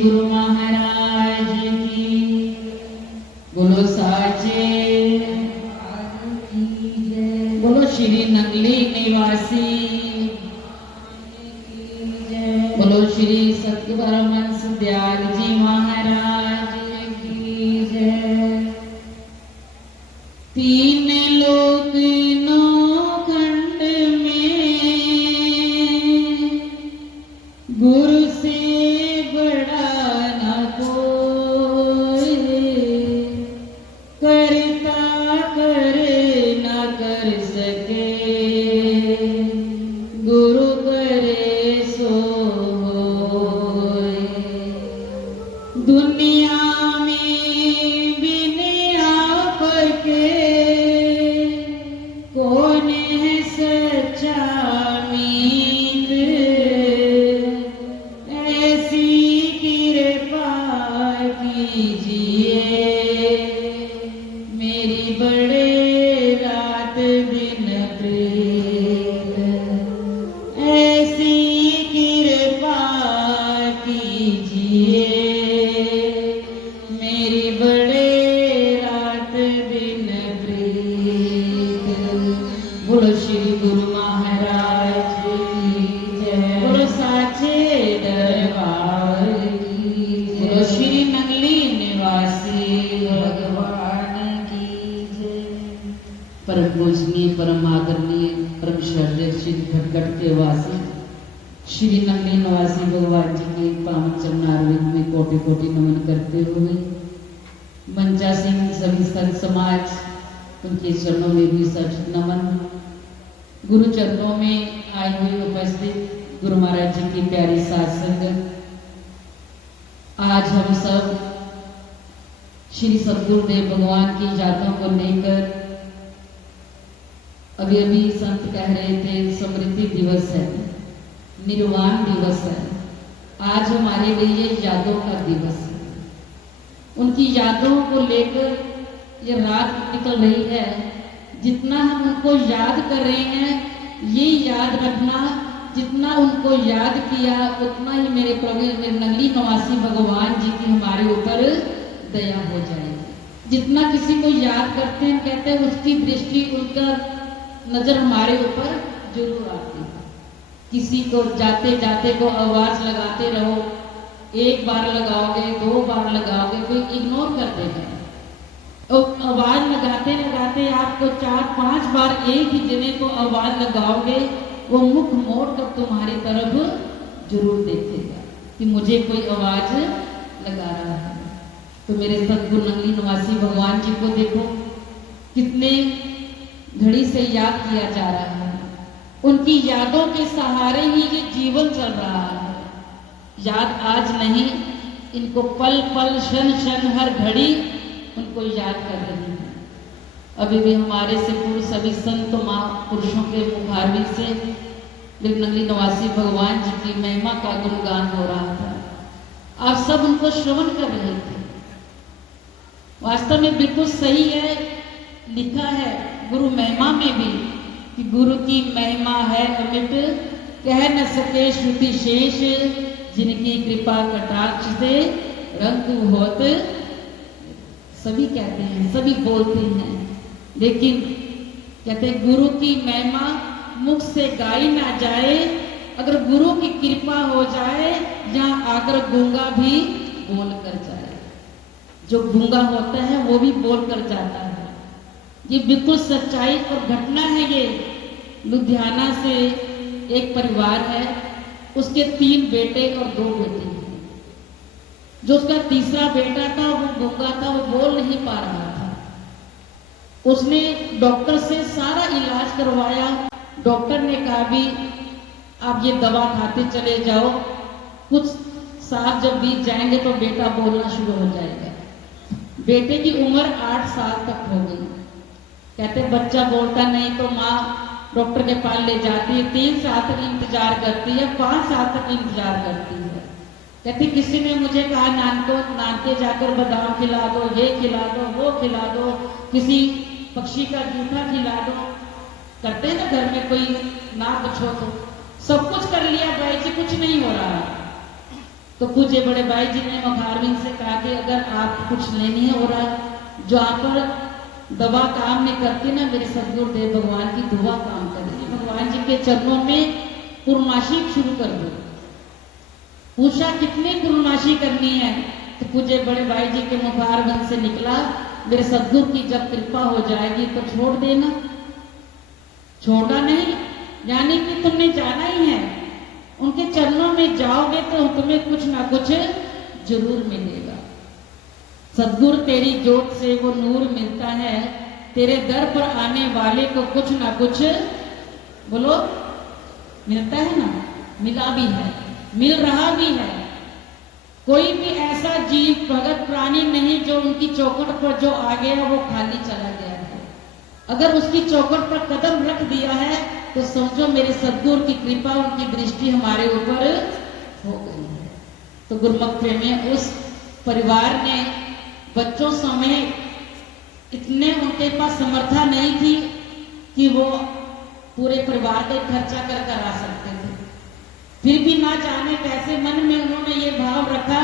गुरु महाराज की। बोलो साचे बोलो श्री नंगली निवासी। बोलो श्री सतगुरु दयाल जी महाराज की जय। तीन लोक नौ खंड में गुरु से बड़ा न कोई, करता कर न कर सके, गुरु करे सो होए। दुनिया में बिन आपके कौन है सच्चा मीत, ऐसी कृपा कीजिए मेरी बड़े रात दिन प्रीत, ऐसी कृपा कीजिए मेरी बड़े रात दिन प्रीत। बोलो श्री गुरु महाराज की जय। बोलो साचे दरबार की जय। बोलो श्री नंगली निवासी भगवान की जय। परम पूजनीय परम आदरणीय परम श्रद्धेय श्री घटघट के वासी श्री नंगली निवासी भगवान जी के पावन चरणारविंद में कोटि कोटि नमन करते हुए मंचा सिंह सभी संत समाज उनके चरणों में भी सच नमन। गुरु चरणों में आए हुए उपस्थित गुरु महाराज जी की प्यारी साध संगत, आज हम सब श्री सतगुरुदेव भगवान की यादों को लेकर अभी अभी संत कह रहे थे स्मृति दिवस है, निर्वाण दिवस है। आज हमारे लिए यादों का दिवस है। उनकी यादों को लेकर ये रात निकल रही है। जितना हम उनको याद कर रहे हैं ये याद रखना, जितना उनको याद किया उतना ही मेरे प्रभु मेरे नंगली निवासी भगवान जी की हमारे ऊपर दया हो जाएगी। जितना किसी को याद करते हैं कहते हैं उसकी दृष्टि उनका नजर हमारे ऊपर जरूर आती है। किसी को जाते जाते को आवाज लगाते रहो, एक बार लगाओगे दो बार लगाओगे कोई इग्नोर कर देगा। और आवाज लगाते लगाते आपको 4-5 बार एक ही जने को आवाज लगाओगे वो मुख मोड़ कर तुम्हारी तरफ जरूर देखेगा कि मुझे कोई आवाज लगा रहा है। तो मेरे सतगुरु नंगली निवासी भगवान जी को देखो कितने घड़ी से याद किया जा रहा है। उनकी यादों के सहारे ही ये जीवन चल रहा है। याद आज नहीं, इनको पल पल क्षण क्षण हर घड़ी उनको याद कर रही है। अभी भी हमारे से पूर्व सभी संत महापुरुषों के मुखारबिन से नंगली निवासी भगवान जी की महिमा का गुणगान हो रहा था। आप सब उनको श्रवण कर रहे थे। वास्तव में बिल्कुल सही है, लिखा है गुरु महिमा में भी कि गुरु की महिमा है अमिट, कह न सके श्रुति शेष, जिनकी कृपा कटाक्ष से रंग होत। सभी कहते हैं, सभी बोलते हैं, लेकिन कहते हैं गुरु की महिमा मुख से गाई ना जाए। अगर गुरु की कृपा हो जाए जहां आकर गूंगा भी बोल कर जाए। जो गूंगा होता है वो भी बोल कर जाता है। ये बिल्कुल सच्चाई और घटना है। ये लुधियाना से एक परिवार है, उसके 3 बेटे और 2 बेटी हैं। जो उसका तीसरा बेटा था वो गूंगा था, वो बोल नहीं पा रहा था। उसने डॉक्टर से सारा इलाज करवाया। डॉक्टर ने कहा भी आप ये दवा खाते चले जाओ, कुछ साल जब बीत जाएंगे तो बेटा बोलना शुरू हो जाएगा। बेटे की उम्र 8 साल तक हो गई। कहते बच्चा बोलता नहीं तो माँ डॉक्टर के पास ले जाती है, 3 साल तक इंतजार करती है, 5 साल तक इंतजार करती है। कहती किसी ने मुझे कहा नानके जाकर बादाम खिला दो, ये खिला दो, वो खिला दो, किसी पक्षी का जूठा खिला दो। करते ना घर में कोई ना कुछ हो तो सब कुछ कर लिया भाई जी, कुछ नहीं हो रहा। तो पूज्य बड़े भाई जी ने मुखारविंद से कहा कि अगर आप कुछ लेनी है और जो आप पर दवा काम नहीं करती ना, मेरे सदगुरुदेव भगवान की दुआ काम करेगी। भगवान जी के चरणों में पूर्णमासी शुरू कर दो। पूछा कितनी पूर्णमासी करनी है, तो पूज्य बड़े भाई जी के मुखारविंद से निकला, मेरे सदगुरु की जब कृपा हो जाएगी तो छोड़ देना, छोड़ना नहीं, यानी कि तुमने जाना ही है, उनके चरणों में जाओगे तो तुम्हें कुछ ना कुछ जरूर मिलेगा। सदगुरु तेरी जोत से वो नूर मिलता है, तेरे दर पर आने वाले को कुछ ना कुछ बोलो मिलता है ना, मिला भी है, मिल रहा भी है। कोई भी ऐसा जीव भगत प्राणी नहीं जो उनकी चौखट पर जो आ गया वो खाली चला गया है। अगर उसकी चौखट पर कदम रख दिया है तो समझो मेरे सदगुरु की कृपा, उनकी दृष्टि हमारे ऊपर हो गई है। तो गुरुमुख प्रेमी, उस परिवार ने बच्चों समेत इतने उनके पास समर्था नहीं थी कि वो पूरे परिवार का खर्चा कर आ सकते थे। फिर भी ना जाने कैसे मन में उन्होंने ये भाव रखा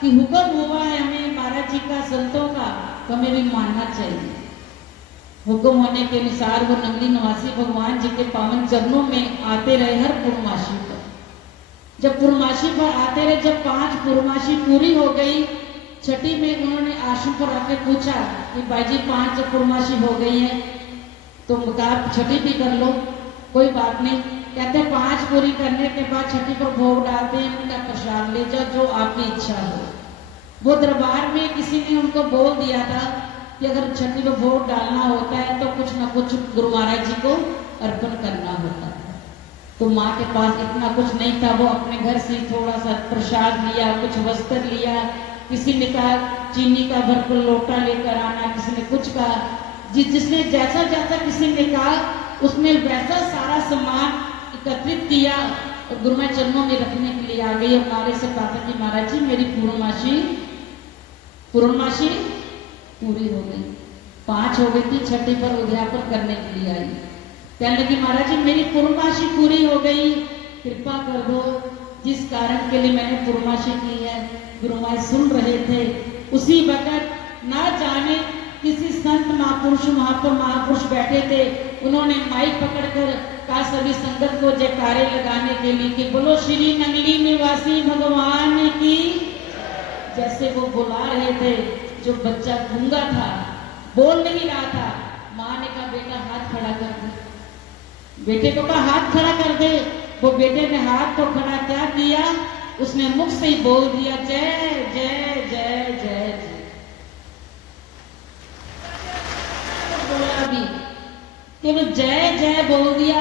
कि हुक्म हुआ है हमें महाराज जी का, संतों का, तो हमें भी मानना चाहिए। हुक्म होने के अनुसार वो नंगली निवासी भगवान जी के पावन चरणों में आते रहे हर पूर्णमासी पर। जब पूर्णमासी पर आते रहे, जब 5 पूर्णमासी पूरी हो गई, छठी में उन्होंने आश्रम पर आकर पूछा कि भाई जी 5 पूर्णमासी हो गई है तो मुकाब छठी भी कर लो, कोई बात नहीं। कहते 5 पूरी करने के बाद छठी पर भोग डालते हैं, उनका प्रसाद ले जाओ, जो आपकी इच्छा हो। वो दरबार में किसी ने उनको बोल दिया था कि अगर छठी पर भोग डालना होता है तो कुछ ना कुछ गुरु महाराज जी को अर्पण करना होता है। तो माँ के पास इतना कुछ नहीं था, वो अपने घर से थोड़ा सा प्रसाद लिया, कुछ वस्त्र लिया, किसी ने कहा चीनी का भरपूर लोटा लेकर आना, किसी ने कुछ कहा, जिसने जैसा जैसा किसी ने कहा उसने वैसा सारा सामान एकत्रित किया और गुरु महाराज चरणों में रखने के लिए आ गई। और नारे से कहा कि महाराज जी मेरी पूर्णमासी पूरी हो गई, 5 हो गई थी, छठी पर उद्यापन करने के लिए आई। कहने लगी महाराज जी मेरी पूर्णमासी पूरी हो गई, कृपा कर दो, जिस कारण के लिए मैंने पूर्णमासी की है। गुरु महाराज सुन रहे थे, उसी वक्त ना जाने किसी संत महापुरुष वहां पर महापुरुष बैठे थे, उन्होंने माइक पकड़कर कहा सभी संगत को जयकारे लगाने के लिए कि बोलो श्री नंगली निवासी भगवान की। जैसे वो बुला रहे थे, जो बच्चा गूंगा था, बोल नहीं रहा था, माँ ने कहा बेटा हाथ खड़ा कर दे, बेटे को कहा हाथ खड़ा कर दे। वो बेटे ने हाथ को खड़ा क्या किया, उसने मुख से ही बोल दिया जय जय जय जय जय। बोला भी केवल जय जय बोल दिया,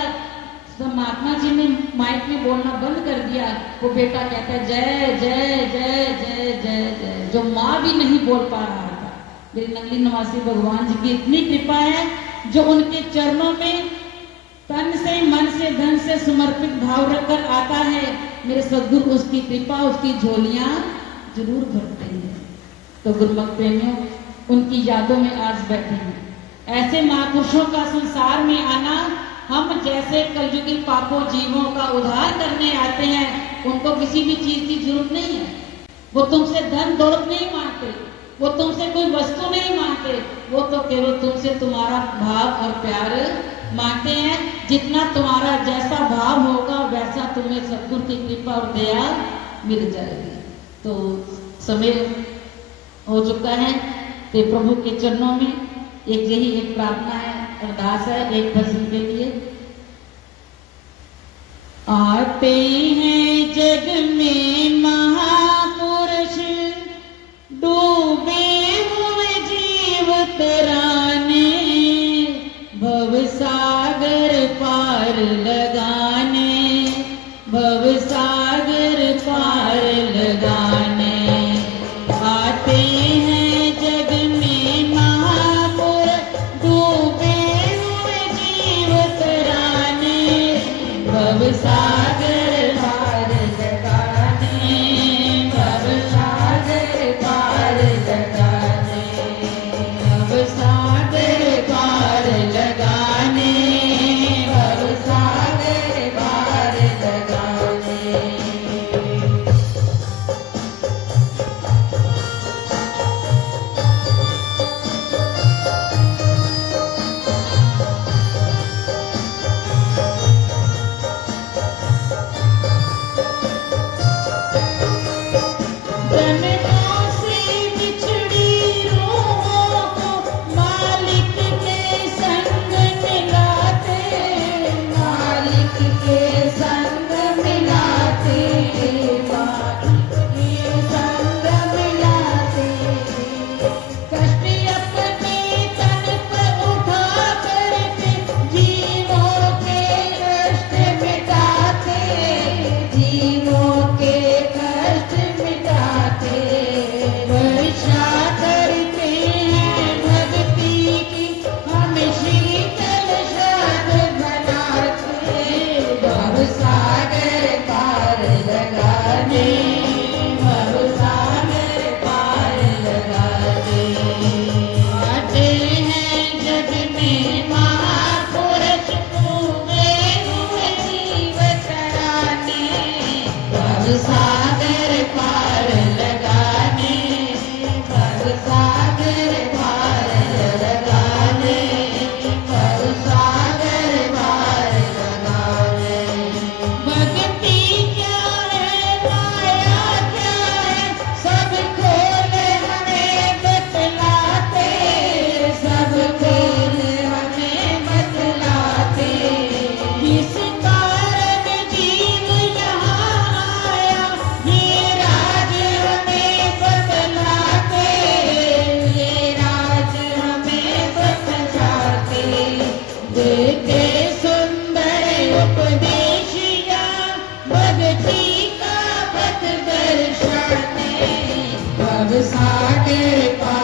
तो महात्मा जी ने माइक में बोलना बंद कर दिया। वो बेटा कहता है जय जय जय जय जय जय, जो माँ भी नहीं बोल पा रहा था। मेरी नंगली निवासी भगवान जी की इतनी कृपा है, जो उनके चरणों में तन से मन से धन से समर्पित भाव रखकर आता है, मेरे सदगुरु उसकी कृपा, उसकी झोलियां जरूर भरते हैं। तो गुरुमुख प्रेमियों, उनकी यादों में आज बैठे हैं। ऐसे महापुरुषों का संसार में आना, हम जैसे कलयुगी पापों जीवों का उद्धार करने आते हैं, उनको किसी भी चीज की जरूरत नहीं है। वो तुमसे धन दौलत नहीं मांगते, वो तुमसे कोई वस्तु नहीं मांगते, वो तो केवल तुमसे तुम्हारा भाव और प्यार मांगते हैं। जितना तुम्हारा जैसा भाव होगा वैसा तुम्हें सद्गुरु की कृपा और दया मिल जाएगी। तो समय हो चुका है, तो प्रभु के चरणों में एक यही एक प्रार्थना है, अरदास है एक भजन के लिए। आते हैं जग में महापुरुष, डूबे हुए जीव तराने, भव सागर पार लगाने, भव सागर पार लगाने। आते हैं जग में महापुरुष, डूबे हुए जीव तराने, भव सागर पार लगाने। जन्मों से बिछड़ी रूहों को मालिक के संग मिलाते, मालिक के संग मिलाते, मालिक के संग मिलाते। कष्ट अपने तन पर उठा करके जीवों के कष्ट मिटाते, जीवों के कष्ट मिटाते। वर्षा करते हैं भक्ति की हम शीतल शाद बनाते, भव सागर पार लगाने, भव सागर पार लगाने। आते हैं जग में महापुरुष उगे हुए जीव तराने, भव सागर पार लगाने, भव सागर पार लगाने, भव सागर पार लगाने। भक्ति क्या है, माया क्या है, सब खोल हमें बतलाते, सब खोल हमें बतलाते। किस कारण जीव यहाँ आया, ये राज हमें बतलाते, ये राज हमें बतलाते। देते सुंदर उपदेशिया भक्ति का पथ दर्शाते, भव सागर पार